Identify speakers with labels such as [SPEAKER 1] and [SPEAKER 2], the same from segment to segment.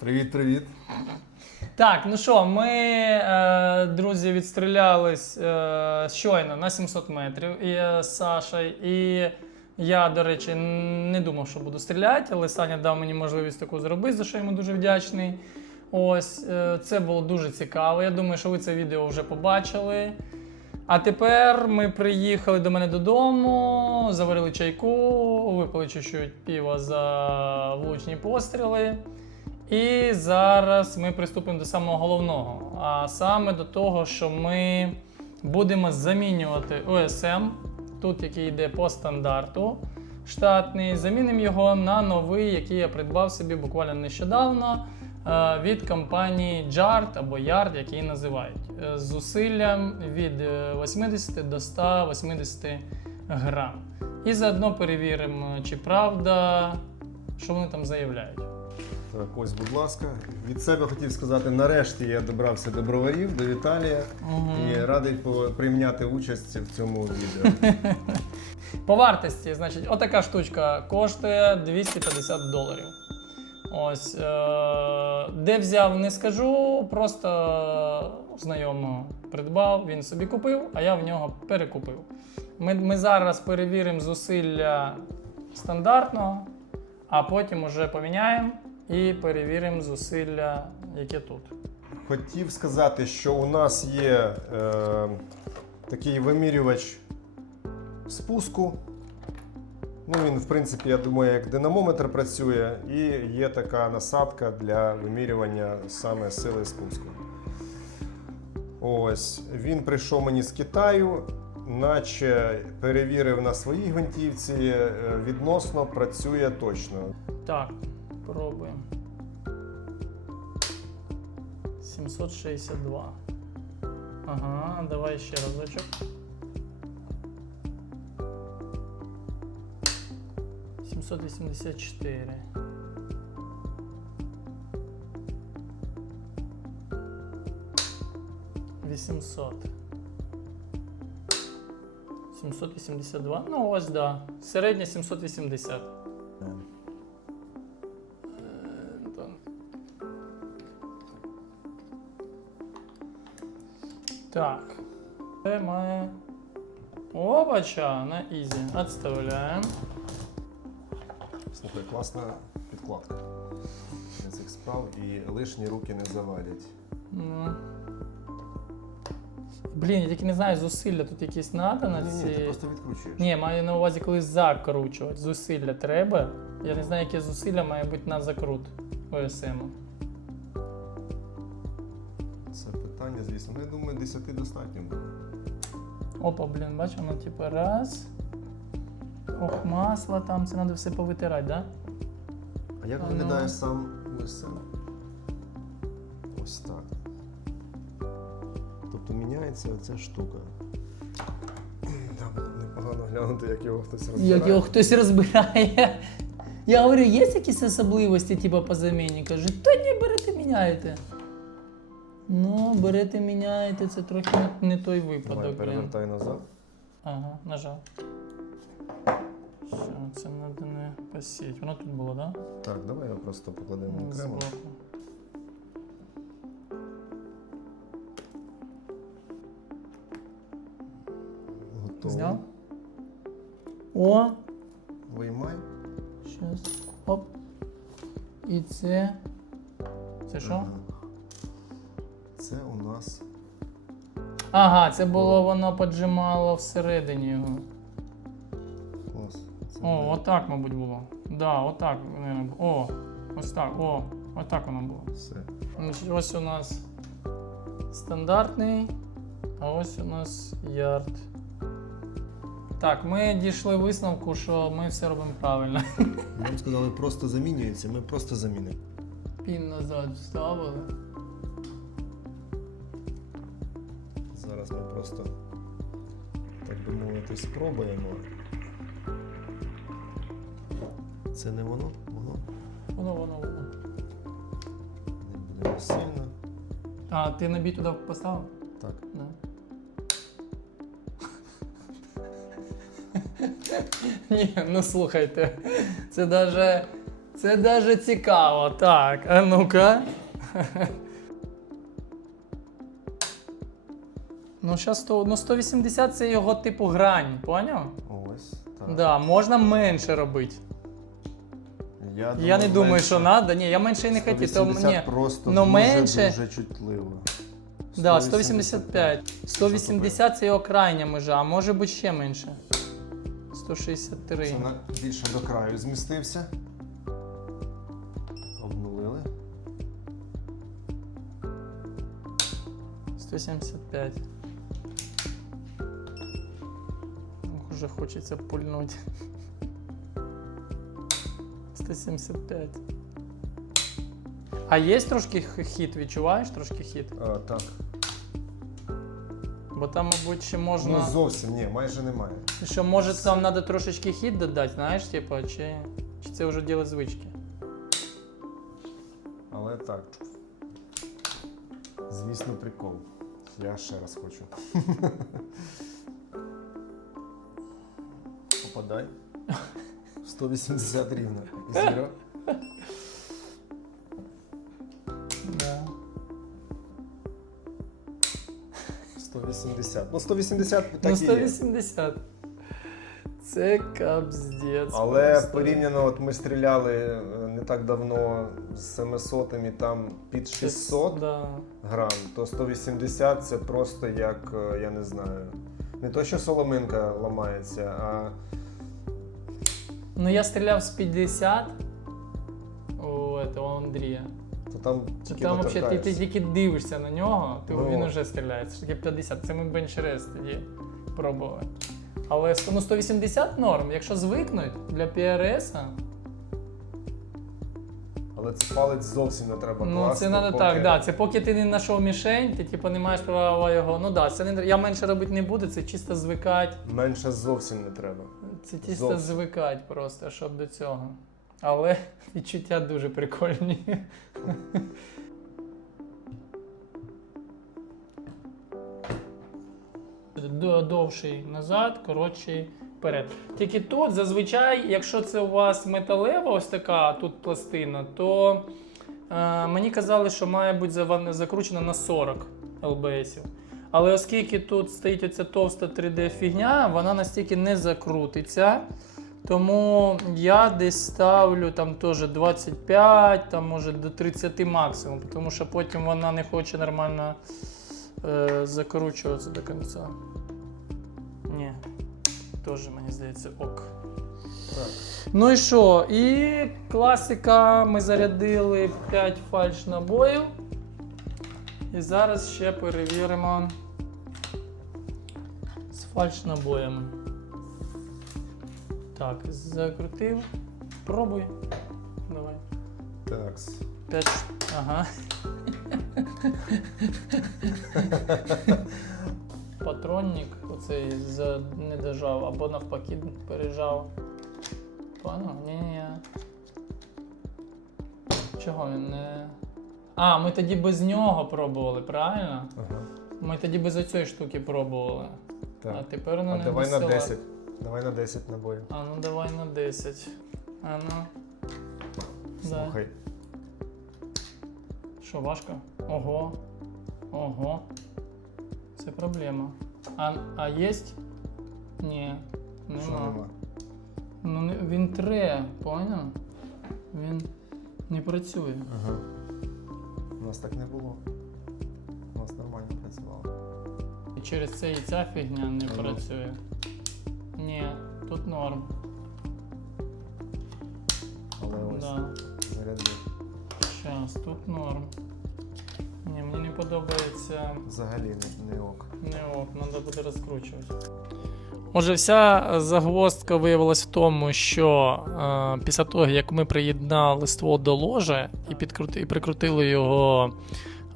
[SPEAKER 1] Привіт, привіт.
[SPEAKER 2] Так, ну що, ми, е, друзі, відстрілялись е, щойно на 700 метрів і е, з Сашею. І я, до речі, не думав, що буду стріляти, але Саня дав мені можливість таку зробити, за що йому дуже вдячний. Ось, е, це було дуже цікаво. Я думаю, що ви це відео вже побачили. А тепер ми приїхали до мене додому, заварили чайку, випили чуть-чуть пива за влучні постріли. І зараз ми приступимо до самого головного. А саме до того, що ми будемо замінювати ОСМ, тут який йде по стандарту штатний, замінимо його на новий, який я придбав собі буквально нещодавно від компанії JARD або YARD, як її називають, е, з зусиллям від е, 80 до 180 грам. І заодно перевіримо, чи правда, що вони там заявляють.
[SPEAKER 1] Так, ось, будь ласка. Від себе хотів сказати, нарешті я добрався до броварів, до Віталія.
[SPEAKER 2] Мгм.
[SPEAKER 1] І радий прийняти участь в цьому відео.
[SPEAKER 2] По вартості, значить, отака штучка коштує 250 доларів. Ось. Е- де взяв, не скажу, просто знайомого придбав, він собі купив, а я в нього перекупив. Ми, ми зараз перевіримо зусилля стандартного, а потім уже поміняємо і перевіримо зусилля, яке тут.
[SPEAKER 1] Хотів сказати, що у нас є е, такий вимірювач спуску. Ну, він, в принципі, я думаю, як динамометр працює, і є така насадка для вимірювання саме сили спуску. Ось, він прийшов мені з Китаю, наче перевірив на своїй гвинтівці, е, відносно працює точно.
[SPEAKER 2] Так, пробуємо. 762. Ага, давай ще разочок. Сімсот вісімдесят чотири. Вісімсот. 782. Ну ось да. Середня 780. Е, там. Так. Це має. Опача, на ізі. Отставляємо.
[SPEAKER 1] Слухай, класна підкладка для цих справ і лишні руки не завалять.
[SPEAKER 2] Ну. Блін, я тільки не знаю, зусилля тут якісь надо на
[SPEAKER 1] Ні, ні,
[SPEAKER 2] ці.
[SPEAKER 1] ти просто відкручуєш.
[SPEAKER 2] Ні, маю на увазі, коли закручувати. Зусилля треба. Я не знаю, яке зусилля має бути на закрут ОСМ.
[SPEAKER 1] Це питання, звісно. Ну, я думаю, 10 достатньо буде.
[SPEAKER 2] Опа, блін, бач, воно типу раз. Ох, масло там, це треба все повитирати, да?
[SPEAKER 1] А як
[SPEAKER 2] А ну.
[SPEAKER 1] виглядає сам УСМ? Ось так. Тобто міняється оця штука. Да, було б непогано глянути, як його хтось розбирає.
[SPEAKER 2] Як його хтось розбирає. Я говорю, є якісь особливості, типу, по заміні? Кажуть, та ні, берете, міняєте. Ну, берете, міняєте, це трохи не, не той
[SPEAKER 1] Давай,
[SPEAKER 2] випадок. блін.
[SPEAKER 1] перевертай назад.
[SPEAKER 2] Ага, нажав. Все, це треба не посіть. Воно тут було, так?
[SPEAKER 1] Так, давай його просто покладемо окремо.
[SPEAKER 2] Збоку.
[SPEAKER 1] Готово.
[SPEAKER 2] Зняв? О,
[SPEAKER 1] Виймай.
[SPEAKER 2] Щас. Оп. І це. Це що?
[SPEAKER 1] Ага. Це у нас.
[SPEAKER 2] Ага, це було воно поджимало всередині його. О, отак, мабуть, було. Да, отак. О, ось так. О, отак воно було.
[SPEAKER 1] все.
[SPEAKER 2] Значить, ось у нас стандартний, а ось у нас ярд. Так, ми дійшли висновку, що ми все робимо правильно.
[SPEAKER 1] Нам сказали, просто замінюється, ми просто замінимо.
[SPEAKER 2] Пін назад вставили.
[SPEAKER 1] Зараз ми просто, так би мовити, спробуємо. Це не воно, воно
[SPEAKER 2] Воно, воно, воно.
[SPEAKER 1] не буде сильно.
[SPEAKER 2] А, ти набій туди поставив?
[SPEAKER 1] Так.
[SPEAKER 2] Да. Ні, ну слухайте, це даже Це даже цікаво. Так, а ну-ка. Ну, зараз 100, ну 180 це його типу грань, поняв?
[SPEAKER 1] Ось. Так.
[SPEAKER 2] Да, можна менше робити.
[SPEAKER 1] Я,
[SPEAKER 2] Я не думаю,
[SPEAKER 1] менше.
[SPEAKER 2] що треба. Ні, я менше і не хотів. То
[SPEAKER 1] 180
[SPEAKER 2] ні.
[SPEAKER 1] просто
[SPEAKER 2] но
[SPEAKER 1] дуже,
[SPEAKER 2] менше-
[SPEAKER 1] дуже чутливо.
[SPEAKER 2] Да, 185. 180 це його крайня межа, а може бути ще менше. 163.
[SPEAKER 1] Це на більше до краю змістився. Обнулили.
[SPEAKER 2] 175. Ох, Уже хочеться пульнути. 175. А є трошки х- хід, відчуваєш трошки хід?
[SPEAKER 1] А, так.
[SPEAKER 2] Бо там, мабуть, ще можна.
[SPEAKER 1] Ну зовсім ні, майже немає.
[SPEAKER 2] Що може там треба трошечки хід додати, знаєш, типу, чи, чи це вже діло звички?
[SPEAKER 1] Але так. Звісно, прикол. Я ще раз хочу. Попадай. 180 рівно. Зіро.
[SPEAKER 2] Да.
[SPEAKER 1] 180. Ну, 180 так
[SPEAKER 2] Ну,
[SPEAKER 1] і є.
[SPEAKER 2] 180. Це капздець.
[SPEAKER 1] Але
[SPEAKER 2] просто.
[SPEAKER 1] порівняно, от ми стріляли е, не так давно з 700 і там під 600
[SPEAKER 2] Да.
[SPEAKER 1] грам, то 180 це просто як, е, я не знаю, не то, що соломинка ламається, а
[SPEAKER 2] Ну я стріляв з 50 у этого Андрія.
[SPEAKER 1] то там тільки
[SPEAKER 2] там взагалі ти, ти тільки дивишся на нього, то
[SPEAKER 1] Ну.
[SPEAKER 2] він вже стріляє. Це ж таки 50. Це ми бенчрес тоді пробували. Але сто- ну, 180 норм. Якщо звикнуть для PRS,
[SPEAKER 1] Але це палець зовсім не треба
[SPEAKER 2] ну
[SPEAKER 1] класти.
[SPEAKER 2] це треба
[SPEAKER 1] поки-
[SPEAKER 2] так. Да. Це поки ти не знайшов мішень, ти типу не маєш права його. Ну да, це не я менше робити не буду, це чисто звикать.
[SPEAKER 1] Менше зовсім не треба.
[SPEAKER 2] Це чисто
[SPEAKER 1] Зовсім.
[SPEAKER 2] звикать просто, щоб до цього. Але відчуття дуже прикольні. Довший назад, коротший вперед. Тільки тут зазвичай, якщо це у вас металева ось така тут пластина, то е, мені казали, що має бути закручена на 40 ЛБСів. Але оскільки тут стоїть оця товста 3D фігня, вона настільки не закрутиться. Тому я десь ставлю там теж 25, там може до 30 максимум, тому що потім вона не хоче нормально е, закручуватися до кінця. Ні, теж мені здається ок.
[SPEAKER 1] Так.
[SPEAKER 2] Ну і що? І класика, ми зарядили 5 фальш набоїв. І зараз ще перевіримо з фальш набоєм. Так, закрутив. Пробуй. Давай.
[SPEAKER 1] Так.
[SPEAKER 2] 5. Ага. Патронник оцей не дожав, або навпаки пережав. Понял? Ні-ні. Чого він не. А, ми тоді без нього пробували, правильно?
[SPEAKER 1] Ага.
[SPEAKER 2] Ми тоді без оцієї штуки пробували. А тепер ну,
[SPEAKER 1] А давай на 10. Давай на 10 набоїв.
[SPEAKER 2] А ну давай на 10. А ну.
[SPEAKER 1] Слухай.
[SPEAKER 2] Що, важко? Ого. Ого. Це проблема. А, а єсть? Ні. Нема.
[SPEAKER 1] Що нема?
[SPEAKER 2] Ну він тре, поняв? Він не працює.
[SPEAKER 1] Ага. У нас так не було. У нас нормально працювало.
[SPEAKER 2] І через це і ця фігня не
[SPEAKER 1] Ага.
[SPEAKER 2] працює. Ні, тут норм.
[SPEAKER 1] Але ось
[SPEAKER 2] Да.
[SPEAKER 1] зарядив.
[SPEAKER 2] Щас, тут норм. Ні, мені не подобається.
[SPEAKER 1] Взагалі не, не ок.
[SPEAKER 2] Не ок, треба буде розкручувати. Отже, вся загвоздка виявилась в тому, що е, після того, як ми приєднали ствол до ложа і, підкрути, і прикрутили його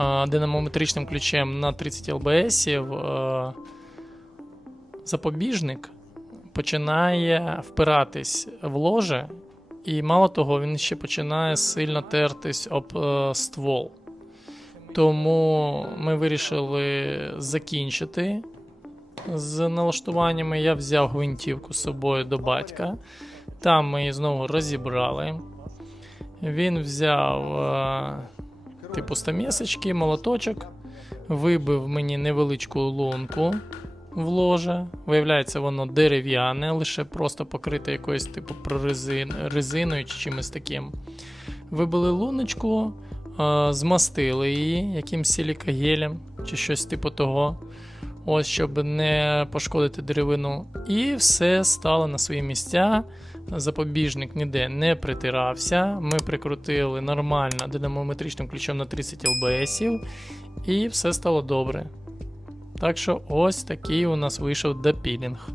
[SPEAKER 2] е, динамометричним ключем на 30 ЛБС, е, запобіжник починає впиратись в ложе, і мало того, він ще починає сильно тертись об е, ствол. Тому ми вирішили закінчити з налаштуваннями. Я взяв гвинтівку з собою до батька. Там ми її знову розібрали. Він взяв е, типу стамесочки, молоточок, вибив мені невеличку лунку в ложе. Виявляється, воно дерев'яне, лише просто покрите якоюсь типу резиною чи чимось таким. Вибили луночку, е, змастили її якимсь силікагелем чи щось типу того. Ось, щоб не пошкодити деревину. І все стало на свої місця. Запобіжник ніде не притирався. Ми прикрутили нормально динамометричним ключом на 30 ЛБС, і все стало добре. Так що ось такий у нас вийшов допілінг.